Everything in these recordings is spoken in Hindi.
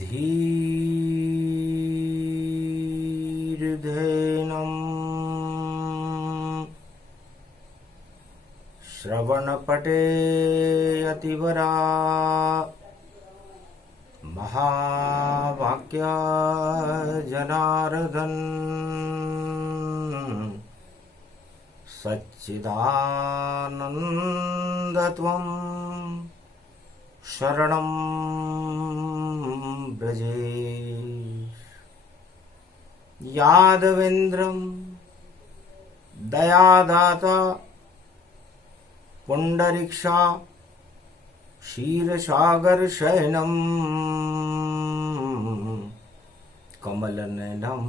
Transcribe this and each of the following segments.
धीर्धेनम् श्रवणपटे अतिवरा महावाक्या जनार्दन सच्चिदानन्दत्वं शरणं व्रजेश। यादवेन्द्रं दयादाता पुंडरीक्षा क्षीरसागर शयनम कमलनयनम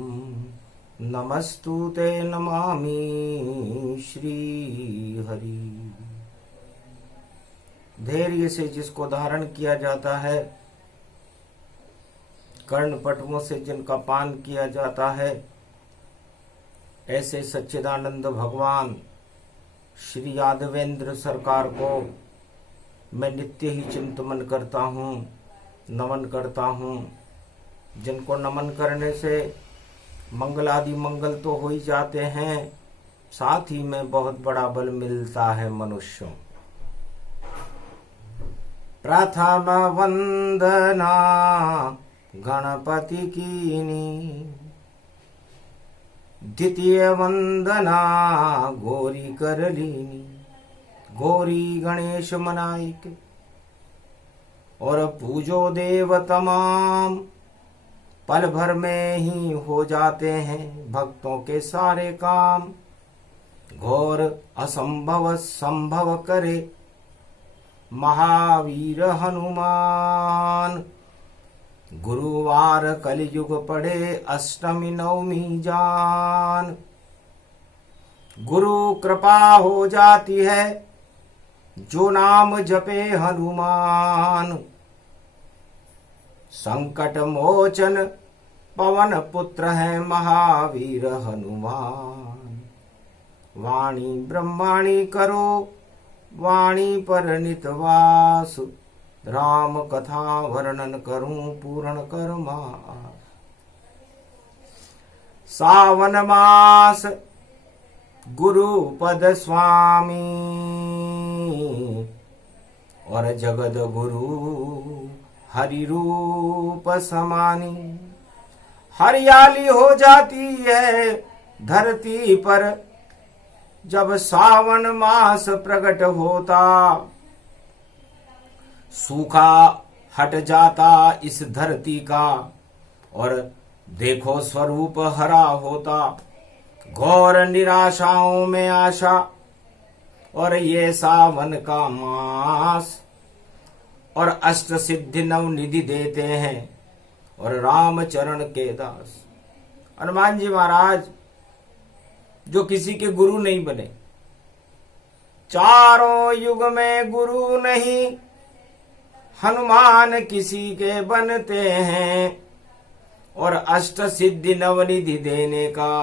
नमस्तुते नमामि श्रीहरि। धैर्य से जिसको धारण किया जाता है, कर्णपटुओं से जिनका पान किया जाता है, ऐसे सच्चिदानंद भगवान श्री यादवेंद्र सरकार को मैं नित्य ही चिंतन करता हूँ, नमन करता हूँ। जिनको नमन करने से मंगल आदि मंगल तो हो ही जाते हैं, साथ ही में बहुत बड़ा बल मिलता है मनुष्यों। प्रथम वंदना गणपति कीनी, द्वितीय वंदना गौरी करलीनी। गौरी गणेश मनाइक और पूजो देव तमाम, पल भर में ही हो जाते हैं भक्तों के सारे काम। घोर असंभव संभव करे महावीर हनुमान। गुरुवार कलयुग पड़े अष्टमी नवमी जान। गुरु कृपा हो जाती है जो नाम जपे हनुमान। संकट मोचन पवन पुत्र है महावीर हनुमान। वाणी ब्रह्माणी करो वाणी पर नितवास। राम कथा वर्णन करूं पूर्ण कर्मा। सावन मास गुरु पद स्वामी और जगद गुरु हरि रूप समानी। हरियाली हो जाती है धरती पर जब सावन मास प्रकट होता। सूखा हट जाता इस धरती का और देखो स्वरूप हरा होता। घोर निराशाओं में आशा और ये सावन का मास। और अष्ट सिद्धि नव निधि देते हैं और राम चरण के दास। हनुमान जी महाराज जो किसी के गुरु नहीं बने, चारों युग में गुरु नहीं, हनुमान किसी के बनते हैं। और अष्ट सिद्धि नवनिधि देने का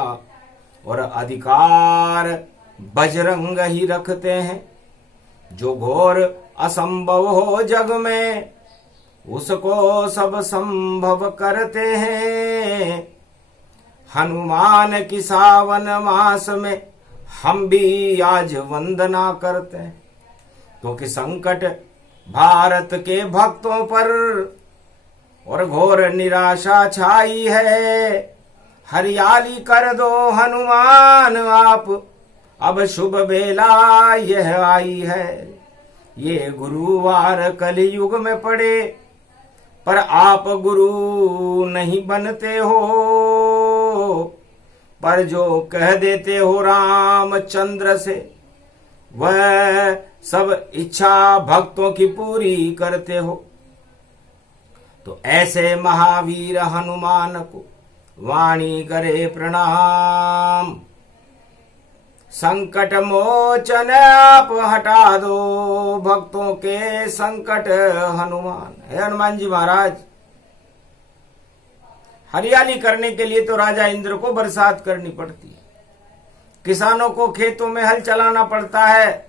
और अधिकार बजरंग ही रखते हैं। जो घोर असंभव हो जग में उसको सब संभव करते हैं। हनुमान की सावन मास में हम भी आज वंदना करते हैं, क्योंकि संकट भारत के भक्तों पर और घोर निराशा छाई है। हरियाली कर दो हनुमान आप, अब शुभ बेला यह आई है। ये गुरुवार कलयुग में पड़े पर आप गुरु नहीं बनते हो। पर जो कह देते हो रामचंद्र से वह सब इच्छा भक्तों की पूरी करते हो। तो ऐसे महावीर हनुमान को वाणी करे प्रणाम। संकट मोचन आप हटा दो भक्तों के संकट हनुमान। हे हनुमान जी महाराज, हरियाली करने के लिए तो राजा इंद्र को बरसात करनी पड़ती है, किसानों को खेतों में हल चलाना पड़ता है,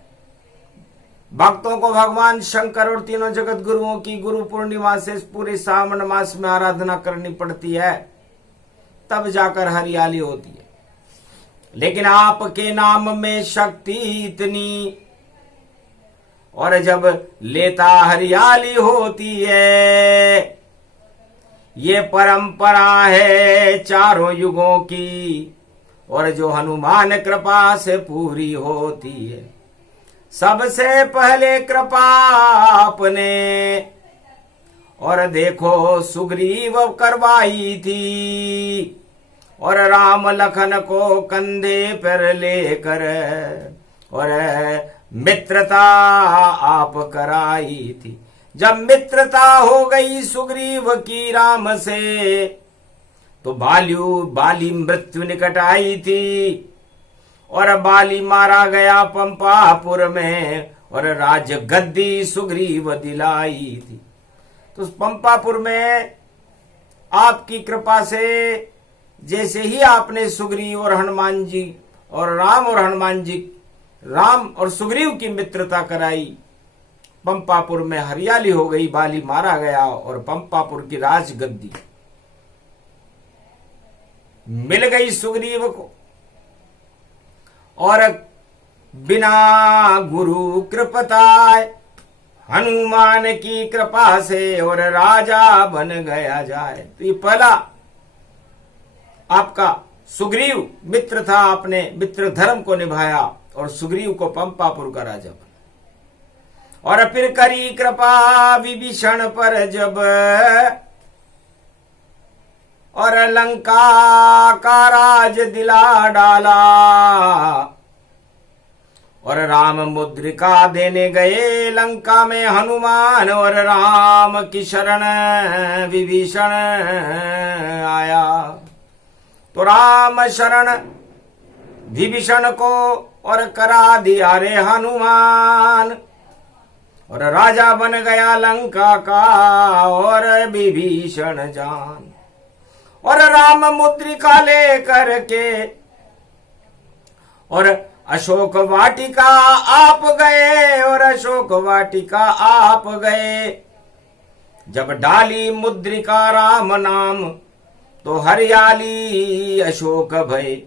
भक्तों को भगवान शंकर और तीनों जगत गुरुओं की गुरु पूर्णिमा से पूरे सावन मास में आराधना करनी पड़ती है, तब जाकर हरियाली होती है। लेकिन आपके नाम में शक्ति इतनी, और जब लेता हरियाली होती है। ये परंपरा है चारों युगों की, और जो हनुमान कृपा से पूरी होती है। सबसे पहले कृपा आपने, और देखो सुग्रीव करवाई थी, और राम लखन को कंधे पर लेकर, और मित्रता आप कराई थी। जब मित्रता हो गई सुग्रीव की राम से, तो बाली मृत्यु निकट आई थी, और बाली मारा गया पंपापुर में, और राज गद्दी सुग्रीव दिलाई थी। तो उस पंपापुर में आपकी कृपा से जैसे ही आपने सुग्रीव और हनुमान जी और राम और सुग्रीव की मित्रता कराई, पंपापुर में हरियाली हो गई, बाली मारा गया, और पंपापुर की राजगद्दी मिल गई सुग्रीव को। और बिना गुरु कृपताए हनुमान की कृपा से, और राजा बन गया जाए। तो ये पहला आपका सुग्रीव मित्र था, आपने मित्र धर्म को निभाया और सुग्रीव को पंपापुर का राजा बना। और फिर करी कृपा विभीषण पर जब, और लंका का राज दिला डाला, और राम मुद्रिका देने गए लंका में हनुमान, और राम की शरण विभीषण आया। तो राम शरण विभीषण को और करा दिया रे हनुमान, और राजा बन गया लंका का और विभीषण जान। और राम मुद्रिका लेकर के और अशोक वाटिका आप गए, और अशोक वाटिका आप गए। जब डाली मुद्रिका राम नाम, तो हरियाली अशोक भय,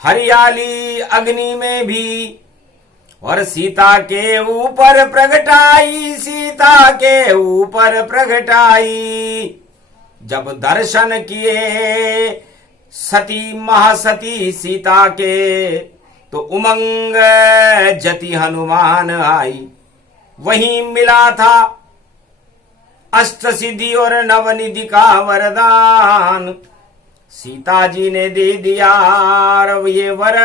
हरियाली अग्नि में भी, और सीता के ऊपर प्रगटाई, सीता के ऊपर प्रगटाई। जब दर्शन किए सती महासती सीता के, तो उमंग जति हनुमान आई। वहीं मिला था अष्ट सिद्धि और नवनिधि का वरदान, सीता जी ने दे दिया ये वर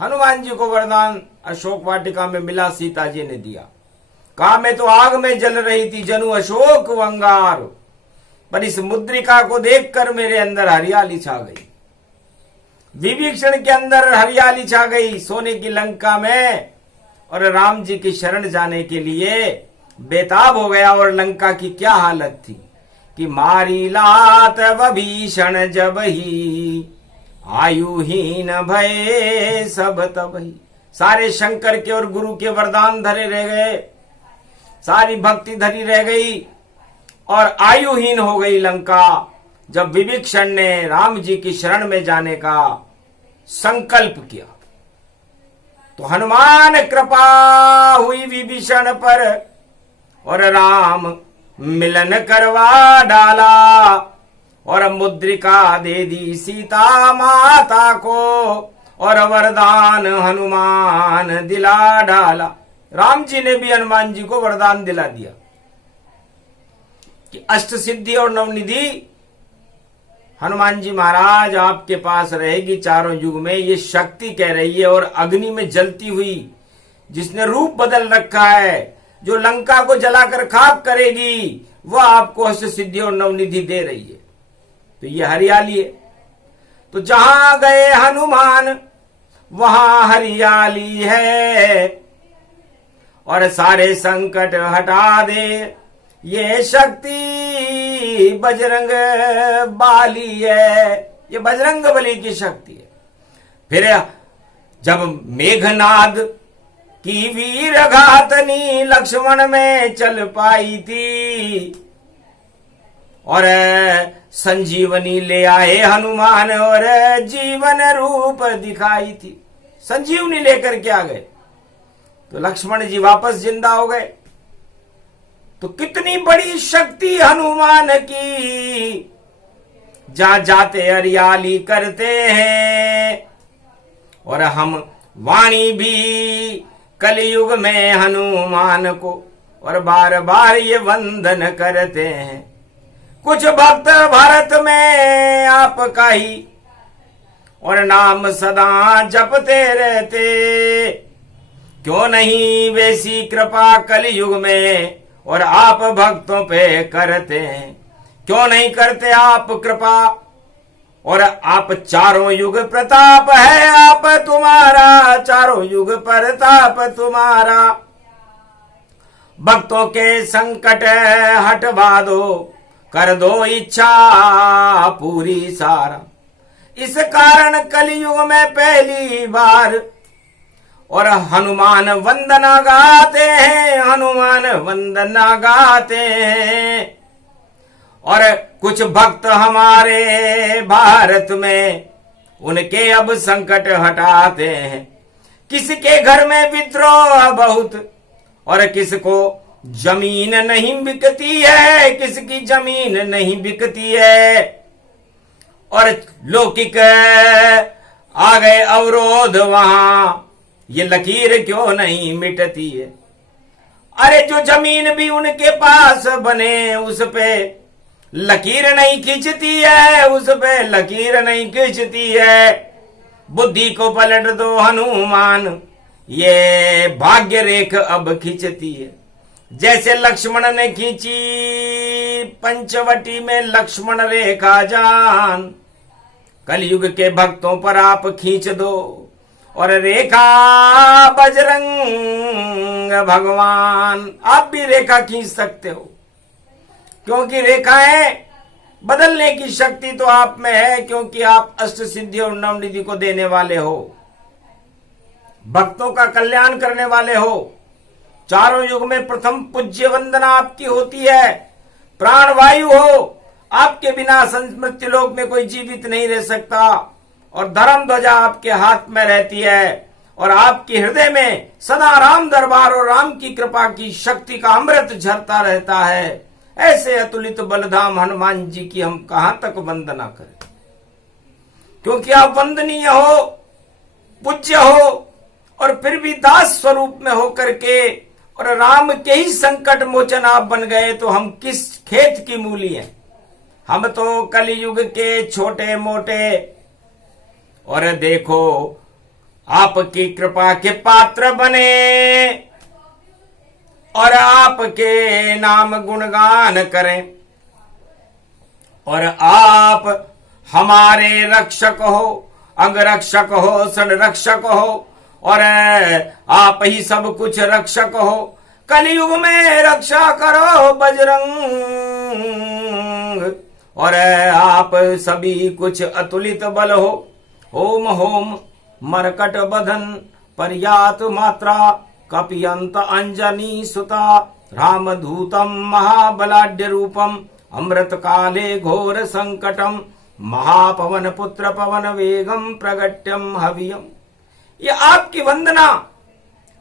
हनुमान जी को वरदान अशोक वाटिका में मिला, सीता जी ने दिया। कहा मैं तो आग में जल रही थी जनु अशोक अंगार, पर इस मुद्रिका को देखकर मेरे अंदर हरियाली छा गई। विभीषण के अंदर हरियाली छा गई सोने की लंका में, और राम जी की शरण जाने के लिए बेताब हो गया। और लंका की क्या हालत थी कि मारी लात विभीषण जब ही, आयुहीन भय सब तबही। सारे शंकर के और गुरु के वरदान धरे रह गए, सारी भक्ति धरी रह गई, और आयुहीन हो गई लंका जब विभीषण ने राम जी की शरण में जाने का संकल्प किया। तो हनुमान कृपा हुई विभीषण पर, और राम मिलन करवा डाला, और मुद्रिका दे दी सीता माता को, और वरदान हनुमान दिला डाला। राम जी ने भी हनुमान जी को वरदान दिला दिया कि अष्ट सिद्धि और नवनिधि हनुमान जी महाराज आपके पास रहेगी चारों युग में। ये शक्ति कह रही है, और अग्नि में जलती हुई जिसने रूप बदल रखा है, जो लंका को जलाकर खाक करेगी, वह आपको अष्ट सिद्धि और नवनिधि दे रही है। तो ये हरियाली है। तो जहां गए हनुमान वहां हरियाली है, और सारे संकट हटा दे ये शक्ति बजरंग बाली है। ये बजरंग बली की शक्ति है। फिर जब मेघनाद की वीर घातनी लक्ष्मण में चल पाई थी, और संजीवनी ले आए हनुमान और जीवन रूप दिखाई थी। संजीवनी लेकर के आ गए तो लक्ष्मण जी वापस जिंदा हो गए। तो कितनी बड़ी शक्ति हनुमान की, जहां जाते हरियाली करते हैं। और हम वाणी भी कलयुग में हनुमान को और बार बार ये वंदन करते हैं। कुछ भक्त भारत में आपका ही और नाम सदा जपते रहते, क्यों नहीं वैसी कृपा कलयुग में और आप भक्तों पे करते हैं। क्यों नहीं करते आप कृपा, और आप चारों युग प्रताप है आप तुम्हारा, चारों युग प्रताप तुम्हारा। भक्तों के संकट हटवा दो, कर दो इच्छा पूरी सारा। इस कारण कलयुग में पहली बार और हनुमान वंदना गाते हैं, हनुमान वंदना गाते हैं। और कुछ भक्त हमारे भारत में उनके अब संकट हटाते हैं। किसके घर में विद्रोह बहुत, और किसको जमीन नहीं बिकती है, किसकी जमीन नहीं बिकती है। और लौकिक आ गए अवरोध वहां, ये लकीर क्यों नहीं मिटती है। अरे जो जमीन भी उनके पास बने उस पे लकीर नहीं खींचती है, उस पे लकीर नहीं खींचती है। बुद्धि को पलट दो हनुमान, ये भाग्य रेख अब खींचती है। जैसे लक्ष्मण ने खींची पंचवटी में लक्ष्मण रेखा जान, कलयुग के भक्तों पर आप खींच दो और रेखा बजरंग भगवान। आप भी रेखा खींच सकते हो, क्योंकि रेखाएं बदलने की शक्ति तो आप में है, क्योंकि आप अष्ट सिद्धि और नवनिधि को देने वाले हो, भक्तों का कल्याण करने वाले हो। चारों युग में प्रथम पूज्य वंदना आपकी होती है। प्राण वायु हो, आपके बिना मृत्यु लोक में कोई जीवित नहीं रह सकता। और धर्म ध्वजा आपके हाथ में रहती है, और आपके हृदय में सदा राम दरबार और राम की कृपा की शक्ति का अमृत झरता रहता है। ऐसे अतुलित बलधाम हनुमान जी की हम कहां तक वंदना करें, क्योंकि आप वंदनीय हो, पूज्य हो, और फिर भी दास स्वरूप में होकर के और राम के ही संकट मोचन आप बन गए, तो हम किस खेत की मूली हैं। हम तो कलयुग के छोटे मोटे, और देखो आपकी कृपा के पात्र बने और आपके नाम गुणगान करें। और आप हमारे रक्षक हो, अंगरक्षक हो, संरक्षक हो, और आप ही सब कुछ रक्षक हो। कलयुग में रक्षा करो बजरंग, और आप सभी कुछ अतुलित बल हो। ओम होम मरकट बधन पर्यात मात्रा, कपियंत अंजनी सुता, रामधूतम महाबलाढ्य रूपम, अमृत काले घोर संकटम, महापवन पुत्र पवन वेगम प्रगट्यम हवियम। ये आपकी वंदना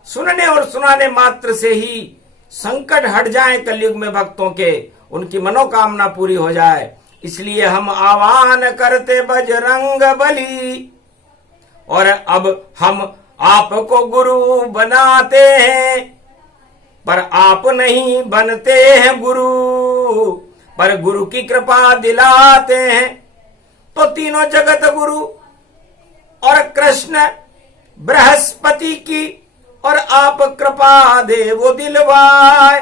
सुनने और सुनाने मात्र से ही संकट हट जाए कलयुग में भक्तों के, उनकी मनोकामना पूरी हो जाए। इसलिए हम आह्वान करते बजरंग बली, और अब हम आपको गुरु बनाते हैं, पर आप नहीं बनते हैं गुरु, पर गुरु की कृपा दिलाते हैं। तो तीनों जगत गुरु और कृष्ण बृहस्पति की, और आप कृपा दे वो दिलवाए।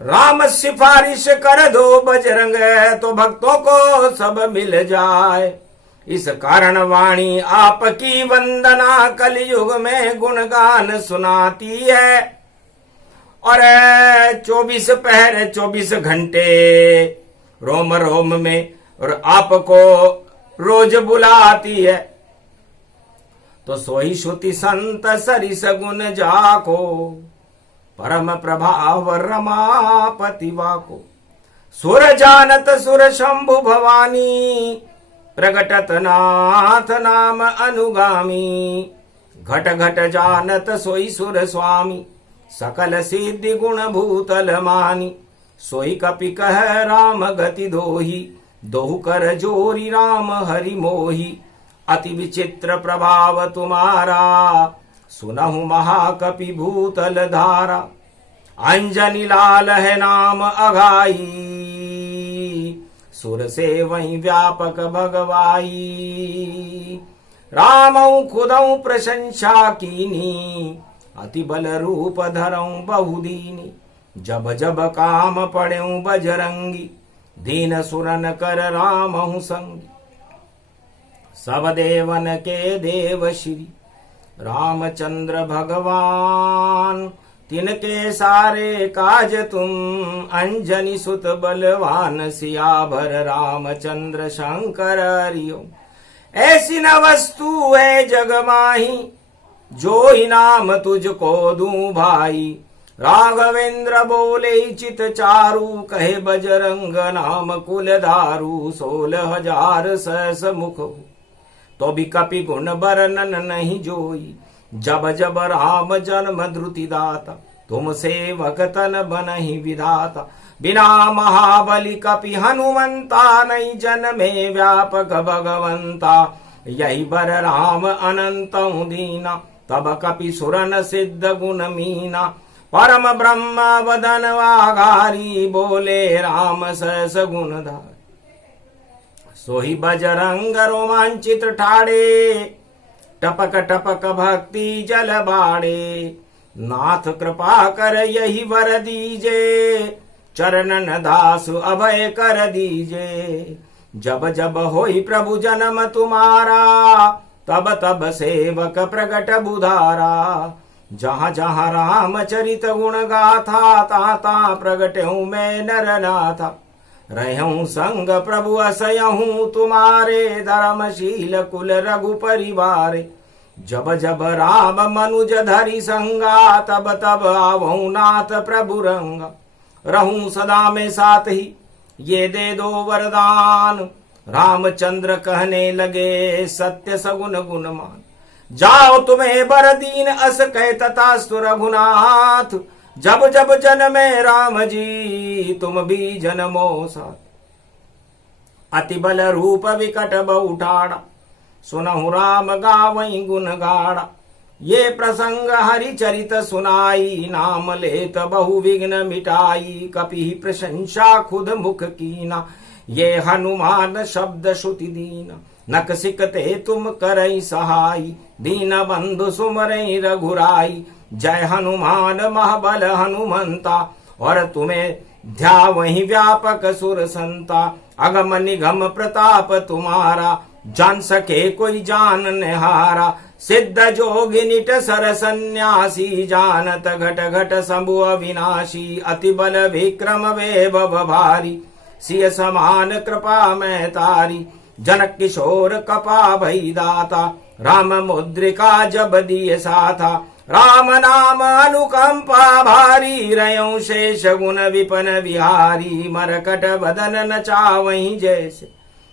राम सिफारिश कर दो बजरंग, तो भक्तों को सब मिल जाए। इस कारण वाणी आपकी वंदना कलयुग में गुणगान सुनाती है। और 24 पहर 24 घंटे रोम रोम में और आपको रोज बुलाती है। तो सोई श्रुति संत सरिस गुण जाको, परम प्रभाव रमापति वाको। सुर जानत सुर शंभु भवानी, प्रगटत नाथ नाम अनुगामी। घट घट जानत सोई सुर स्वामी, सकल सिद्धि गुण भूतल मानी। सोई कपि कह राम गति दोही, दोहु कर जोरी राम हरि मोही। अति विचित्र प्रभाव तुम्हारा, सुनहु महाकपि भूतल धारा। अंजनी लाल है नाम अघाई, सुर से वही व्यापक भगवाई। रामऊ खुदऊ प्रशंसा कीनी, अति बल रूप धरऊ बहुदीनी। जब जब काम पड़ेऊ बजरंगी, दीन सुरन कर रामहु संगी। सब देवन के देव श्री रामचंद्र भगवान, तिनके सारे काज तुम अंजनी सुत बलवान। सियाभर रामचंद्र शंकर हरिओ, ऐसी न वस्तु है जग माही, जो ही नाम तुझको दूं भाई। राघवेंद्र बोले चित चारु, कहे बजरंग नाम कुलधारु। 16,000 सहस मुख, तो भी कपि गुण बरनन नहीं जोई। जब जब राम जन्म द्रुति दाता, तुम सेवक तन बनहि विधाता। बिना महाबली कपि हनुमंता, नहीं जन्मे व्यापक भगवंता। यही बर राम अनंत दीना, तब कपि सुरन सिद्ध गुण मीना। परम ब्रह्म वदन वाघारी, बोले राम सहस गुणधारी। सोही बजरंग रोमांचित ठाड़े, टपक टपक भक्ति जल बाड़े। नाथ कृपा कर यही वर दीजे, चरणन दास अभय कर दीजे। जब जब होई प्रभु जन्म तुम्हारा, तब तब सेवक प्रगट बुधारा। जहाँ जहाँ रामचरित गुण गाथा, ता प्रगट हूँ मैं नरनाथा। रहूं संग प्रभु असयहूं तुम्हारे, धर्मशील कुल रघु परिवारे। जब जब राम मनुज धरि संगा, तब तब आवहूं नाथ प्रभु रंगा। रहूं सदा में साथ ही, ये दे दो वरदान। रामचंद्र कहने लगे सत्य सगुन गुणमान। जाओ तुम्हें बर दीन अस कह तथास्तु रघुनाथ। जब जब जन्मे राम जी, तुम भी जन्मो साथ। अति बल रूप विकट बहु ठाड़ा, सुनहु राम गावई गुण गाड़ा। ये प्रसंग हरि चरित सुनाई, नाम लेत बहु विघ्न मिटाई। कपि प्रशंसा खुद मुख कीना, ये हनुमान शब्द श्रुति दीना। नक सिकते तुम करई सहाई, दीन बंधु सुमरई रघुराई। जय हनुमान महाबल हनुमंता, और तुम्हें ध्यावहि व्यापक सुर संता। अगम निगम प्रताप तुम्हारा, जान सके कोई जान निहारा। सिद्ध जोगी निट सर सन्यासी, जानत घट घट शंभु अविनाशी। अति बल विक्रम वैभव भारी, सिय समान कृपा मैं तारी। जनक किशोर कपा भई दाता, राम मुद्रिका जब दिए साथा। राम नाम अनुकंपा भारी, रयो शेष गुण विपन विहारी। मरकट बदन नचावहीं जैसे,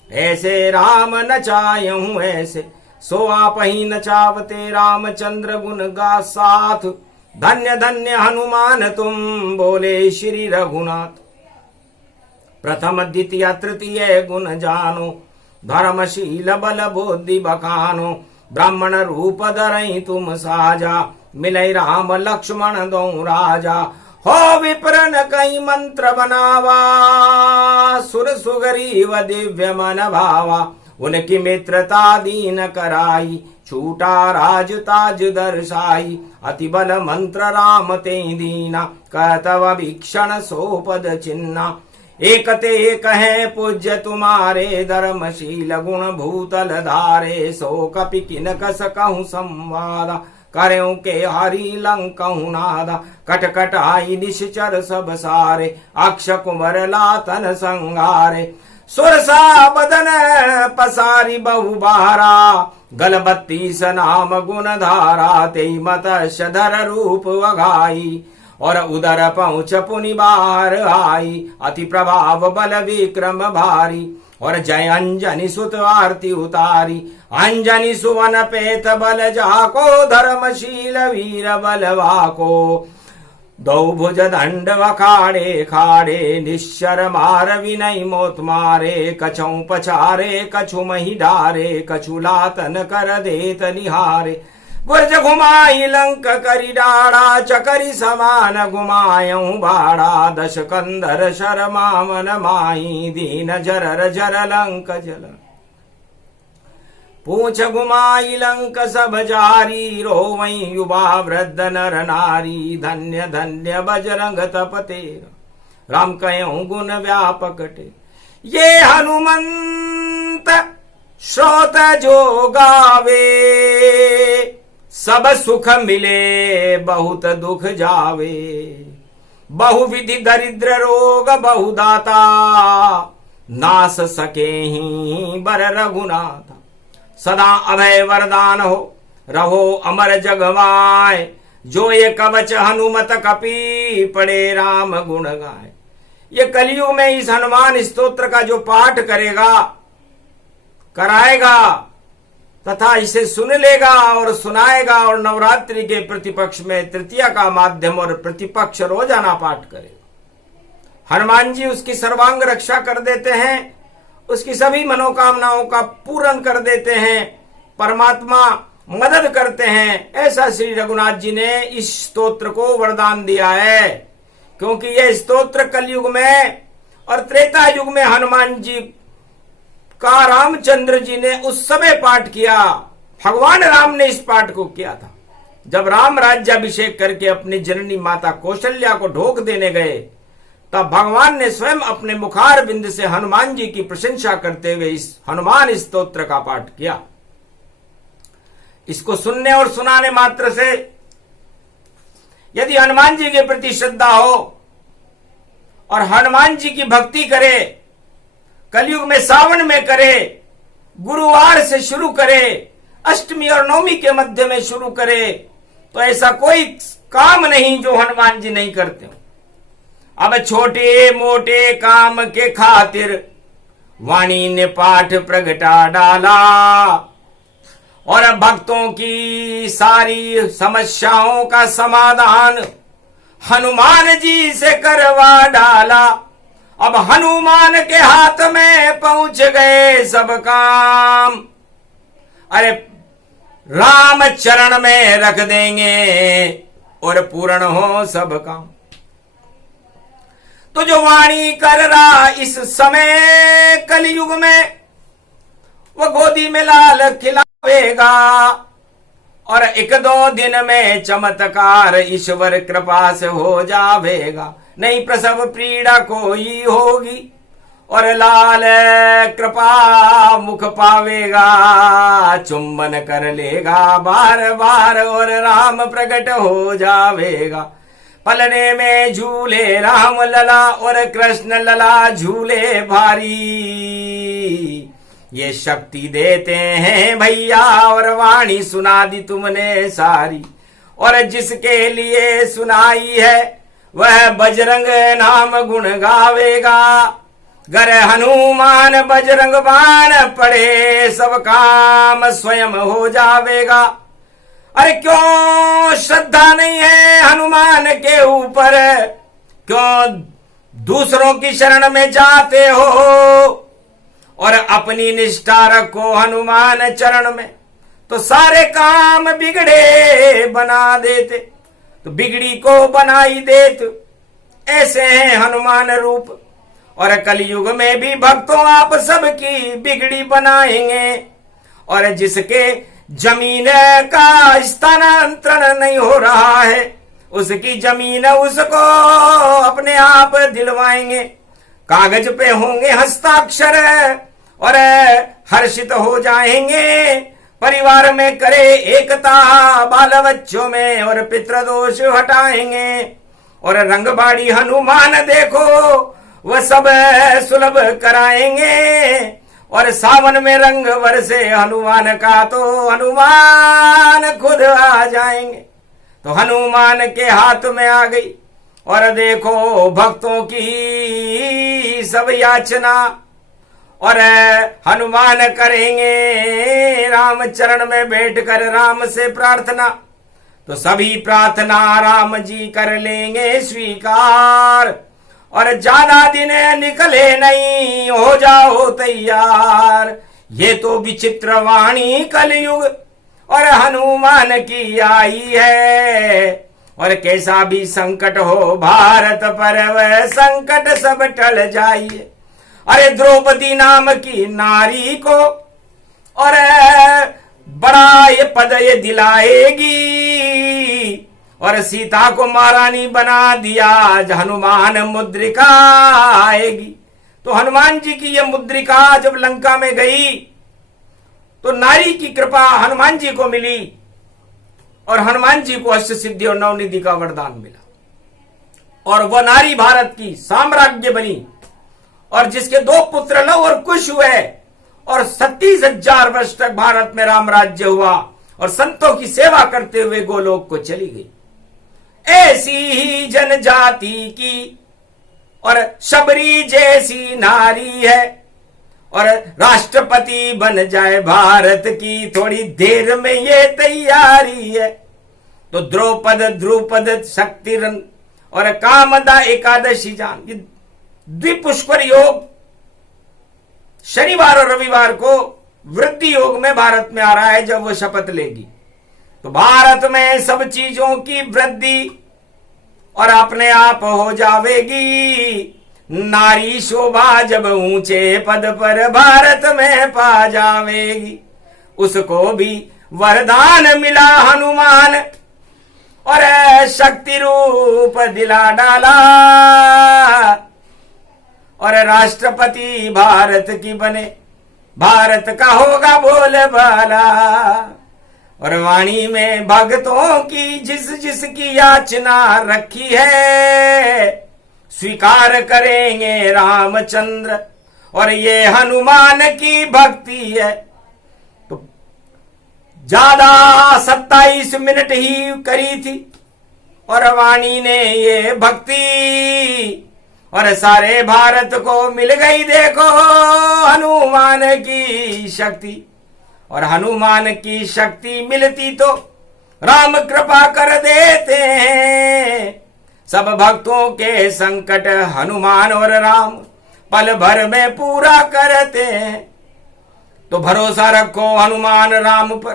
ऐसे राम नचायहूं ऐसे। सो आप ही नचावते रामचंद्र गुण गा साथ। धन्य धन्य हनुमान तुम, बोले श्री रघुनाथ। प्रथम द्वितीय तृतीय गुण जानो, धर्मशील बल बुद्धि बखानो। ब्राह्मण रूप धरई तुम साजा, मिलई राम लक्ष्मण दो राजा। हो विप्रन कई मंत्र बनावा, सुर सुगरीव दिव्य मन भावा। उनकी मित्रता दीन कराई, छूटा राज ताज दर्शाई। अति बल मंत्र राम ते दीना, कहतव भीक्षण सोपद चिन्ना। एक ते कहे पूज्य तुम्हारे, धर्मशील गुण भूतल धारे। सो कपि किनक सकहु संवादा, करें के हरि लंकहु नादा। कट कटाई निश्चर सब सारे, अक्ष कुमर लातन संगारे। सुरसा बदन पसारी बहु बहारा, गल 32 नाम गुण धारा, तेई मत्स्यधर रूप वघाई, और उदर पहुँच पुनि बाहर आई, अति प्रभाव बल विक्रम भारी, और जय अंजनी सुत आरती उतारी, अंजनी सुवन पेत बल जाको, धर्मशील वीर बलवा को, दौ भुज दंड वखाड़े खाड़े, निश्चर मार विनय मोत मारे, कछऊ पछारे कछु मही डारे, कछु लातन कर देत निहारे, गुर्ज घुमाई लंक करी डाड़ा, चकरी समान घुमायूं बाड़ा, दश कंधर शर्मा मन माही, दीन जरर जर लंक जल, पूछ घुमाई लंक सब जारी, रोवई युवा वृद्ध नर नारी, धन्य धन्य बजरंग तप तेरा, राम कयूं गुण व्यापक टे, ये हनुमंत श्रोत जो गावे, सब सुख मिले बहुत दुख जावे, बहुविधि दरिद्र रोग बहुदाता, नास सके ही बर रघुनाथा, सदा अभय वरदान हो रहो अमर जगवाय, जो ये कवच हनुमत कपि पढ़े राम गुण गाय। ये कलयुग में इस हनुमान स्तोत्र का जो पाठ करेगा कराएगा तथा इसे सुन लेगा और सुनाएगा, और नवरात्रि के प्रतिपक्ष में तृतीया का माध्यम और प्रतिपक्ष रोजाना पाठ करेगा, हनुमान जी उसकी सर्वांग रक्षा कर देते हैं, उसकी सभी मनोकामनाओं का पूर्ण कर देते हैं, परमात्मा मदद करते हैं। ऐसा श्री रघुनाथ जी ने इस स्तोत्र को वरदान दिया है, क्योंकि यह स्तोत्र कलयुग में और त्रेता युग में हनुमान जी का रामचंद्र जी ने उस समय पाठ किया, भगवान राम ने इस पाठ को किया था जब राम राज्याभिषेक करके अपनी जननी माता कौशल्या को ढोक देने गए, तब भगवान ने स्वयं अपने मुखार बिंद से हनुमान जी की प्रशंसा करते हुए इस हनुमान स्तोत्र का पाठ किया। इसको सुनने और सुनाने मात्र से यदि हनुमान जी के प्रति श्रद्धा हो और हनुमान जी की भक्ति करे, कलयुग में सावन में करे, गुरुवार से शुरू करे, अष्टमी और नवमी के मध्य में शुरू करे, तो ऐसा कोई काम नहीं जो हनुमान जी नहीं करते हो। अब छोटे मोटे काम के खातिर वाणी ने पाठ प्रगटा डाला, और भक्तों की सारी समस्याओं का समाधान हनुमान जी से करवा डाला। अब हनुमान के हाथ में पहुंच गए सब काम, अरे राम चरण में रख देंगे और पूर्ण हो सब काम। तो जो वाणी कर रहा इस समय कलयुग में, वो गोदी में लाल खिलावेगा, और 1-2 दिन में चमत्कार ईश्वर कृपा से हो जावेगा। नहीं प्रसव पीड़ा कोई होगी, और लाल कृपा मुख पावेगा, चुंबन कर लेगा बार बार और राम प्रकट हो जावेगा। पलने में झूले राम लला और कृष्ण लला झूले भारी, ये शक्ति देते हैं भैया और वाणी सुना दी तुमने सारी, और जिसके लिए सुनाई है वह बजरंग नाम गुण गावेगा। गर हनुमान बजरंग बाण पड़े सब काम स्वयं हो जावेगा। अरे क्यों श्रद्धा नहीं है हनुमान के ऊपर, क्यों दूसरों की शरण में जाते हो और अपनी निष्ठा रखो हनुमान चरण में, तो सारे काम बिगड़े बना देते, तो बिगड़ी को बनाई देते। ऐसे हैं हनुमान रूप, और कलयुग में भी भक्तों आप सबकी बिगड़ी बनाएंगे। और जिसके जमीन का स्थानांतरण नहीं हो रहा है, उसकी जमीन उसको अपने आप दिलवाएंगे। कागज पे होंगे हस्ताक्षर और हर्षित हो जाएंगे। परिवार में करे एकता, बाल बच्चों में और पितृदोष हटाएंगे। और रंगबाड़ी हनुमान देखो वह सब सुलभ कराएंगे। और सावन में रंग बरसे हनुमान का तो हनुमान खुद आ जाएंगे। तो हनुमान के हाथ में आ गई और देखो भक्तों की सब याचना, और हनुमान करेंगे राम चरण में बैठकर राम से प्रार्थना। तो सभी प्रार्थना राम जी कर लेंगे स्वीकार, और ज्यादा दिन निकले नहीं हो जाओ तैयार। ये तो विचित्र वाणी कलयुग और हनुमान की आई है। और कैसा भी संकट हो भारत पर वह संकट सब टल जाइए। अरे द्रौपदी नाम की नारी को और बड़ा ये पद ये दिलाएगी, और सीता को महारानी बना दिया हनुमान मुद्रिका आएगी। तो हनुमान जी की यह मुद्रिका जब लंका में गई तो नारी की कृपा हनुमान जी को मिली, और हनुमान जी को अष्ट सिद्धि और नवनिधि का वरदान मिला, और वह नारी भारत की साम्राज्य बनी, और जिसके 2 पुत्र लव और कुश हुए, और 37,000 वर्ष तक भारत में राम राज्य हुआ, और संतों की सेवा करते हुए गोलोक को चली गई। ऐसी ही जनजाति की और शबरी जैसी नारी है, और राष्ट्रपति बन जाए भारत की थोड़ी देर में ये तैयारी है। तो द्रौपद द्रुपद शक्तिरन और कामदा एकादशी जान, ये द्विपुष्कर योग शनिवार और रविवार को वृद्धि योग में भारत में आ रहा है जब वो शपथ लेगी। तो भारत में सब चीजों की वृद्धि और अपने आप हो जावेगी। नारी शोभा जब ऊंचे पद पर भारत में पा जावेगी। उसको भी वरदान मिला हनुमान और शक्ति रूप दिला डाला, और राष्ट्रपति भारत की बने, भारत का होगा बोलबाला। और वाणी में भक्तों की जिस जिसकी याचना रखी है स्वीकार करेंगे रामचंद्र, और ये हनुमान की भक्ति है। तो ज्यादा 27 मिनट ही करी थी और वाणी ने ये भक्ति, और सारे भारत को मिल गई देखो हनुमान की शक्ति। और हनुमान की शक्ति मिलती तो राम कृपा कर देते हैं। सब भक्तों के संकट हनुमान और राम पल भर में पूरा करते हैं। तो भरोसा रखो हनुमान राम पर,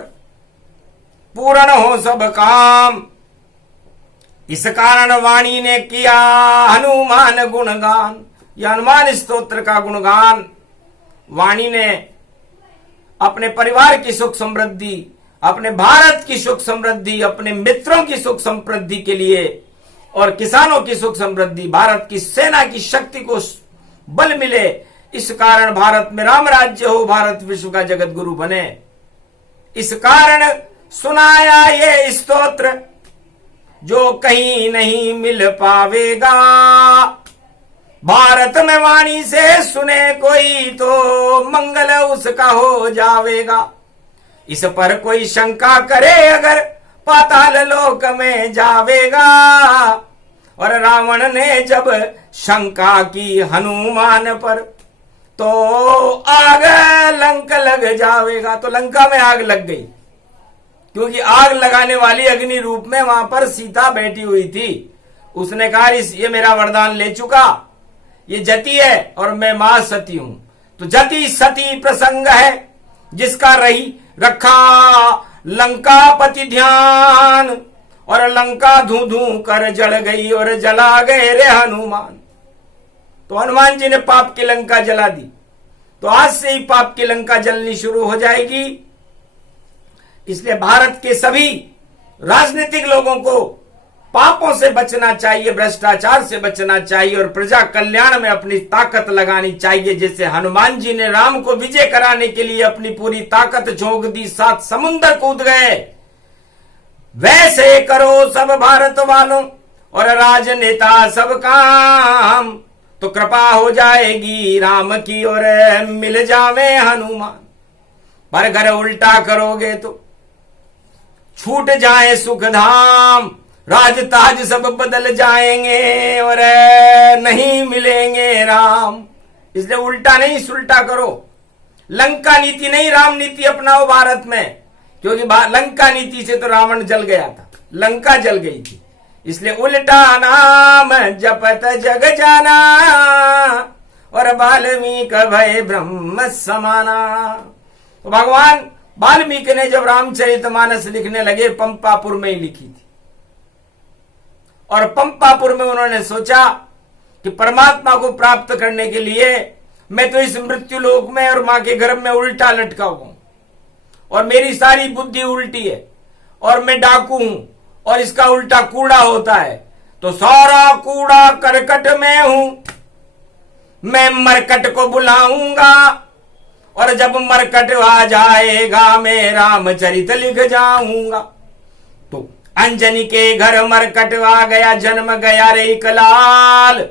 पूर्ण हो सब काम। इस कारण वाणी ने किया हनुमान गुणगान। यह हनुमान स्तोत्र का गुणगान वाणी ने अपने परिवार की सुख समृद्धि, अपने भारत की सुख समृद्धि, अपने मित्रों की सुख समृद्धि के लिए और किसानों की सुख समृद्धि, भारत की सेना की शक्ति को बल मिले, इस कारण भारत में राम राज्य हो, भारत विश्व का जगत गुरु बने, इस कारण सुनाया ये स्तोत्र जो कहीं नहीं मिल पावेगा। भारत में वाणी से सुने कोई तो मंगल उसका हो जावेगा। इस पर कोई शंका करे अगर पाताल लोक में जावेगा। और रावण ने जब शंका की हनुमान पर तो आग लंक लग जावेगा। तो लंका में आग लग गई, क्योंकि आग लगाने वाली अग्नि रूप में वहां पर सीता बैठी हुई थी। उसने कहा ये मेरा वरदान ले चुका, ये जति है और मैं मां सती हूं। तो जति सती प्रसंग है जिसका रही रखा लंकापति ध्यान, और लंका धू धू कर जल गई और जला गए रे हनुमान। तो हनुमान जी ने पाप की लंका जला दी। तो आज से ही पाप की लंका जलनी शुरू हो जाएगी। इसलिए भारत के सभी राजनीतिक लोगों को पापों से बचना चाहिए, भ्रष्टाचार से बचना चाहिए और प्रजा कल्याण में अपनी ताकत लगानी चाहिए। जैसे हनुमान जी ने राम को विजय कराने के लिए अपनी पूरी ताकत झोंक दी, 7 समुद्र कूद गए, वैसे करो सब भारत वालों और राजनेता सब काम। तो कृपा हो जाएगी राम की और मिल जावे हनुमान। पर अगर उल्टा करोगे तो छूट जाए सुख धाम, राज ताज सब बदल जाएंगे और नहीं मिलेंगे राम। इसलिए उल्टा नहीं सुलटा करो। लंका नीति नहीं राम नीति अपनाओ भारत में, क्योंकि लंका नीति से तो रावण जल गया था, लंका जल गई थी। इसलिए उल्टा नाम जपत जग जाना और वाल्मीकि भय ब्रह्म समाना। तो भगवान वाल्मीकि ने जब रामचरितमानस लिखने लगे पंपापुर में ही लिखी थी, और पंपापुर में उन्होंने सोचा कि परमात्मा को प्राप्त करने के लिए मैं तो इस मृत्यु लोक में और मां के गर्भ में उल्टा लटका हुआ हूं, और मेरी सारी बुद्धि उल्टी है, और मैं डाकू हूं, और इसका उल्टा कूड़ा होता है, तो सारा कूड़ा करकट में हूं, मैं मरकट को बुलाऊंगा, और जब मरकट आ जाएगा मैं रामचरित लिख जाऊंगा। तो अंजनी के घर मरकट आ गया, जन्म गया रे कलाल,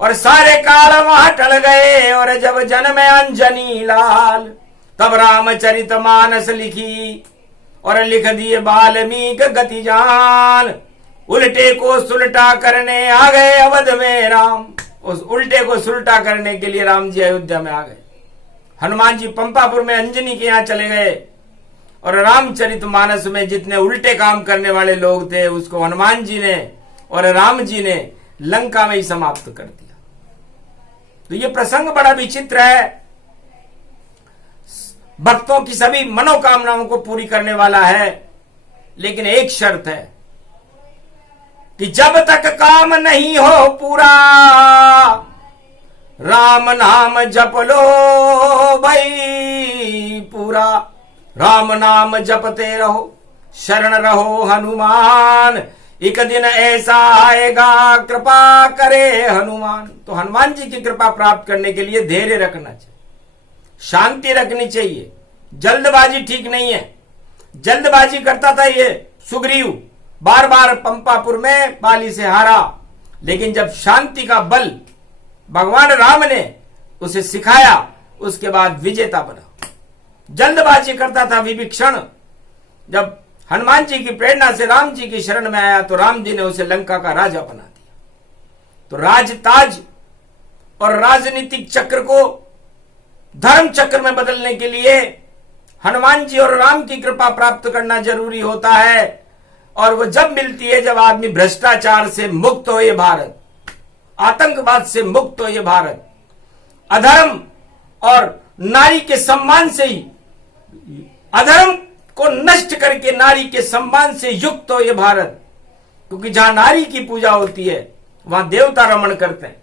और सारे काल वहां टल गए, और जब जन्मे अंजनी लाल, तब रामचरित मानस लिखी और लिख दिए वाल्मीकि गति जान। उल्टे को सुलटा करने आ गए अवध में राम, उस उल्टे को सुलटा करने के लिए राम जी अयोध्या में आ गए। हनुमान जी पंपापुर में अंजनी के यहां चले गए, और रामचरित मानस में जितने उल्टे काम करने वाले लोग थे उसको हनुमान जी ने और राम जी ने लंका में ही समाप्त कर दिया। तो ये प्रसंग बड़ा विचित्र है, भक्तों की सभी मनोकामनाओं को पूरी करने वाला है, लेकिन एक शर्त है कि जब तक काम नहीं हो पूरा, राम नाम जप लो भाई पूरा। राम नाम जपते रहो, शरण रहो हनुमान, एक दिन ऐसा आएगा कृपा करे हनुमान। तो हनुमान जी की कृपा प्राप्त करने के लिए धैर्य रखना चाहिए, शांति रखनी चाहिए, जल्दबाजी ठीक नहीं है। जल्दबाजी करता था ये सुग्रीव, बार बार पंपापुर में बाली से हारा, लेकिन जब शांति का बल भगवान राम ने उसे सिखाया, उसके बाद विजेता बना। जल्दबाजी करता था विभीषण, जब हनुमान जी की प्रेरणा से राम जी की शरण में आया तो राम जी ने उसे लंका का राजा बना दिया। तो राजताज और राजनीतिक चक्र को धर्म चक्र में बदलने के लिए हनुमान जी और राम की कृपा प्राप्त करना जरूरी होता है, और वो जब मिलती है जब आदमी भ्रष्टाचार से मुक्त हो ये भारत, आतंकवाद से मुक्त हो ये भारत, अधर्म और नारी के सम्मान से ही, अधर्म को नष्ट करके नारी के सम्मान से युक्त हो ये भारत। क्योंकि जहां नारी की पूजा होती है वहां देवता रमण करते हैं।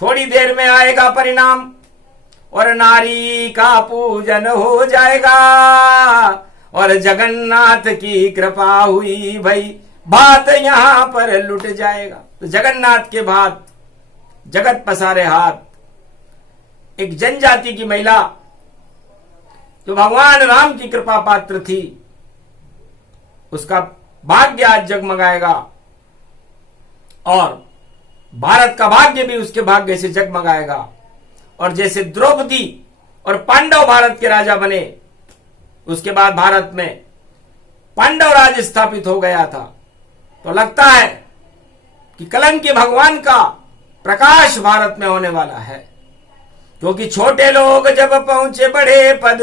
थोड़ी देर में आएगा परिणाम और नारी का पूजन हो जाएगा, और जगन्नाथ की कृपा हुई भाई बात यहां पर लुट जाएगा। तो जगन्नाथ के भात जगत पसारे हाथ। एक जनजाति की महिला जो भगवान राम की कृपा पात्र थी, उसका भाग्य आज जगमगाएगा, और भारत का भाग्य भी उसके भाग्य से जगमगाएगा। और जैसे द्रौपदी और पांडव भारत के राजा बने, उसके बाद भारत में पांडव राज स्थापित हो गया था, तो लगता है कि कलंकी भगवान का प्रकाश भारत में होने वाला है। क्योंकि छोटे लोग जब पहुंचे बड़े पद,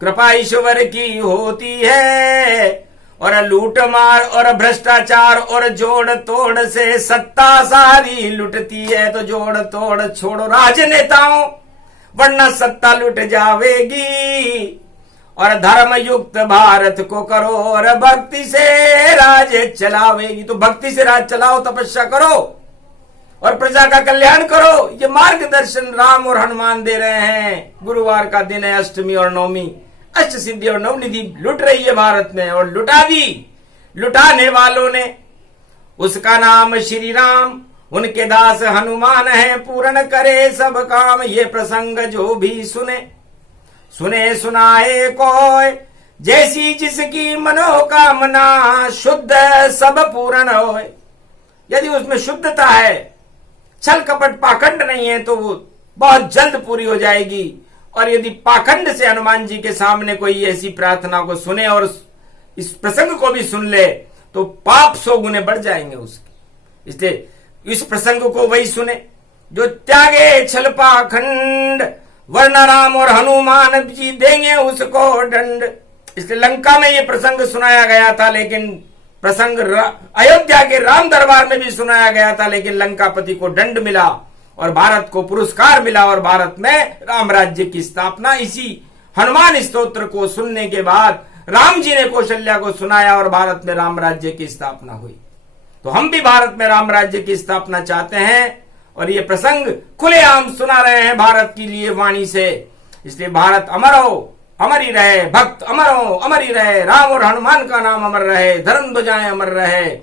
कृपा ईश्वर की होती है, और लूट मार और भ्रष्टाचार और जोड़ तोड़ से सत्ता सारी लुटती है। तो जोड़ तोड़ छोड़ो राजनेताओं, वरना सत्ता लुट जावेगी। और धर्म युक्त भारत को करो और भक्ति से राज चलावेगी। तो भक्ति से राज चलाओ, तपस्या करो और प्रजा का कल्याण करो। ये मार्गदर्शन राम और हनुमान दे रहे हैं। गुरुवार का दिन है, अष्टमी और नवमी, अष्ट सिद्धि और नवनिधि लुट रही है भारत में, और लुटा दी लुटाने वालों ने। उसका नाम श्री राम, उनके दास हनुमान है, पूर्ण करे सब काम। ये प्रसंग जो भी सुने सुने सुनाए कोय, जैसी जिसकी मनोकामना, शुद्ध सब पूर्ण होए। यदि उसमें शुद्धता है, छल कपट पाखंड नहीं है तो वो बहुत जल्द पूरी हो जाएगी। और यदि पाखंड से हनुमान जी के सामने कोई ऐसी प्रार्थना को सुने और इस प्रसंग को भी सुन ले तो पाप 100 गुने बढ़ जाएंगे उसके। इसलिए इस प्रसंग को वही सुने जो त्यागे छल पाखंड, वरना राम और हनुमान जी देंगे उसको दंड। इसलिए लंका में ये प्रसंग सुनाया गया था, लेकिन प्रसंग अयोध्या के राम दरबार में भी सुनाया गया था, लेकिन लंकापति को दंड मिला और भारत को पुरस्कार मिला और भारत में राम राज्य की स्थापना इसी हनुमान स्तोत्र को सुनने के बाद राम जी ने कौशल्या को सुनाया और भारत में राम राज्य की स्थापना हुई। तो हम भी भारत में राम राज्य की स्थापना चाहते हैं और ये प्रसंग खुलेआम सुना रहे हैं भारत के लिए वाणी से। इसलिए भारत अमर हो, अमर ही रहे, भक्त अमर हो, अमर ही रहे, राम और हनुमान का नाम अमर रहे, धर्म ध्वजाएं अमर रहे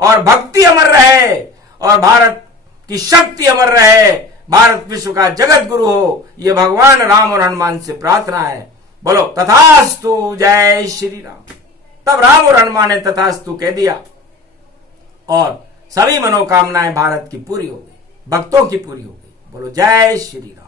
और भक्ति अमर रहे और भारत की शक्ति अमर रहे, भारत विश्व का जगत गुरु हो। ये भगवान राम और हनुमान से प्रार्थना है। बोलो तथास्तु, जय श्री राम। तब राम और हनुमान ने तथास्तु कह दिया और सभी मनोकामनाएं भारत की पूरी हो गई, भक्तों की पूरी हो गई। बोलो जय श्री राम।